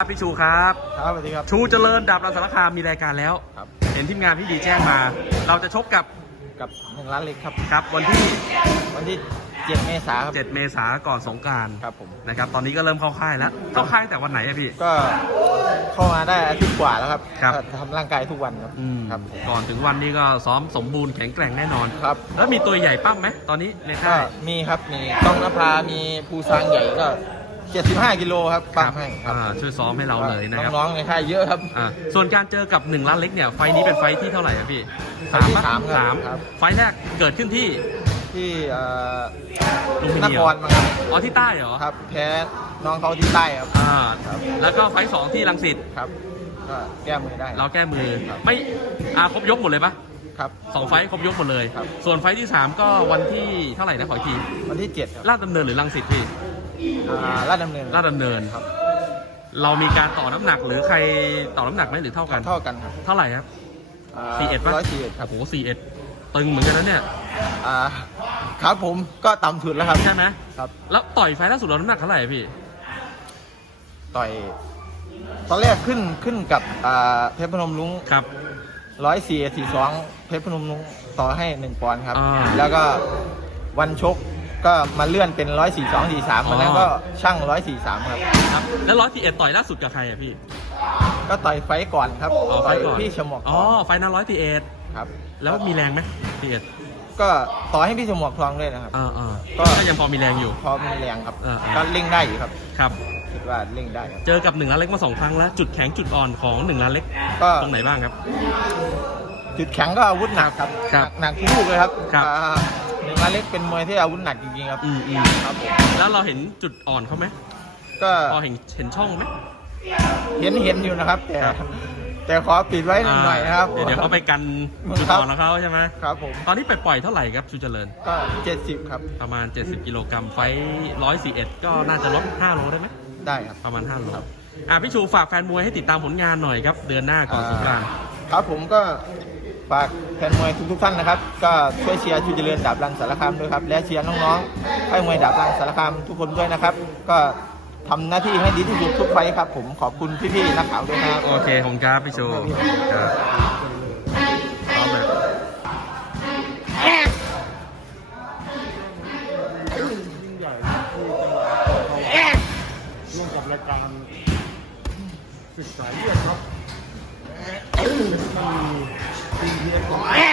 ครับพี่ชูครับครับสวัสดีครับชูเจริญดาบรันสารคามมีรายการแล้วครับเห็นทีมงานพี่ดีแจ้งมา เราจะชกกับกับหนึ่งล้านเล็กครับครับ วันที่วันที่เจ็ดเมษาครับ 7 เมษายนก่อนสงกรารครับผมนะครับตอนนี้ก็เริ่มเข้าค่ายแล้ว เข้าค่ายตั้งแต่วันไหนอะพี่ ก็เข้ามาได้อาทิตย์กว่าแล้วครับครับ ก็ทำร่างกายทุกวันครับอืมครับก่อนถึงวันนี้ก็ซ้อมสมบูรณ์แข็งแกร่งแน่นอน ครับแล้วมีตัวใหญ่ปั้มไหมตอนนี้ในก็ค่ายมีครับมีต้องนภามีภูซางใหญ่ก็ 75กิโลครับปั้มให้ครับอ่าช่วยซ้อมให้เราเลยนะครับน้องๆในค่ายเยอะครับอ่าส่วนการเจอกับหนึ่งล้านเล็กเนี่ยไฟล์นี้เป็นไฟล์ที่เท่าไหร่อะพี่ไฟล์ที่ปะสามครับสามครับไฟล์แรกเกิดขึ้นที่ที่เอ่อลุมพินนีเหครอรมาครับอ๋อที่ใต้เหรอครับแพ้น้องเขาที่ใต้ครับอ่าครับแล้วก็ไฟล์สองที่ลังสิตครับก็แก้มือได้ เราแก้มือครับไม่อาครบยกหมดเลยปะครับสองไฟท์ครบยกหมดเลยครับส่วนไฟท์ที่ 3 ก็วันที่เท่าไหร่นะขออีกที วันที่เจ็ดครับลาดดำเนินหรือลังสิตพี่อ่า ลาดดำเนินลาดดำเนินครับ เรามีการต่อน้ำหนักหรือใครต่อน้ำหนักไหมหรือเท่ากัน เท่ากันครับ เท่าไหร่ครับสี่เอ็ดปะร้อยสี่เอ็ดครับโอ้โหสี่เอ็ดตึงเหมือนกันนะเนี่ยอ่าครับผมก็ต่ำสุดแล้วครับใช่ไหมครับ แล้วต่อยไฟท์ล่าสุดเราน้ำหนักเท่าไหร่พี่ ต่อยตอนแรกขึ้นขึ้นกับอ่าเพชรพนมลุงครับร้อยสี่สี่สองเพชรพนมลุงต่อให้หนึ่งปอนด์ครับอ่าแล้วก็วันชก ก็มาเลื่อนเป็นร้อยสี่สองสี่สามอ๋อวันนั้นก็ช่างร้อยสี่สามครับ ครับ แล้วร้อยสี่เอ็ดต่อยล่าสุดกับใครอะพี่ ก็ต่อยไฟต์ก่อนครับอ๋อไฟต่อยท์ก่อน พี่ชมวกทอ๋อองไฟท์นั้นร้อยสี่เอ็ดครับแล้วมีแรงไหมสี่เอ็ดก็ต่อให้พี่ชมวกทองด้วยนะครับ อ่าอ่าก็ ก็ยังพอมีแรงอยู่ พอมีแรงครับ อ่าอ่าก็เร่งได้อยู่ครับ ครับ คิดว่าเร่งได้ครับ เจอกับหนึ่งล้านเล็กมาสองครั้งแล้ว จุดแข็งจุดอ่อนของหนึ่งล้านเล็กก็ ตรงไหนบ้างครับ จุดแข็งก็อาวุธหนักครับ ครับหนักหนักทุกลูกเลยครับครับ อ่าหนึ่ง มาเล็กเป็นมวยที่อาวุธหนักจริงๆครับอืมอืมครับผมแล้วเราเห็นจุดอ่อนเขาไหมก็พอเห็นเห็นช่องไหมเห็นเห็นอยู่นะครับแต่ครับแต่ขอปิดไว้หน่อยนะครับ เดี๋ยวเดี๋ยวเขาไปกันจุดครับอ่อนของเขาใช่ไหมครับผมตอนนี้ไปปล่อยเท่าไหร่ครับชูเจริญก็เจ็ดสิบครับประมาณ70กิโลกรัมไฟร้อยสี่เอ็ดก็น่าจะลด5โลได้ไหมได้ครับประมาณ5โลครับอะพี่ชูฝากแฟนมวยให้ติดตามผลงานหน่อยครับ เดือนหน้าก่อนสงกรานต์ครับผมก็ ฝากแฟนมวยทุกๆท่านนะครับ ก็ช่วยเชียร์ชูเจริญดาบรันสารคามด้วยครับ และเชียร์น้องๆให้มวยดาบรันสารคามทุกคนด้วยนะครับ ก็ทำหน้าที่ให้ดีที่สุดทุกไฟท์ครับ ผมขอบคุณพี่ๆนักข่าวด้วยนะครับ โอเคของครับพี่ชูครับพร้อมเลยยิ่งใหญ่ที่จังหวัดร่วมกับรายการศึกษาเลือดครับ ไ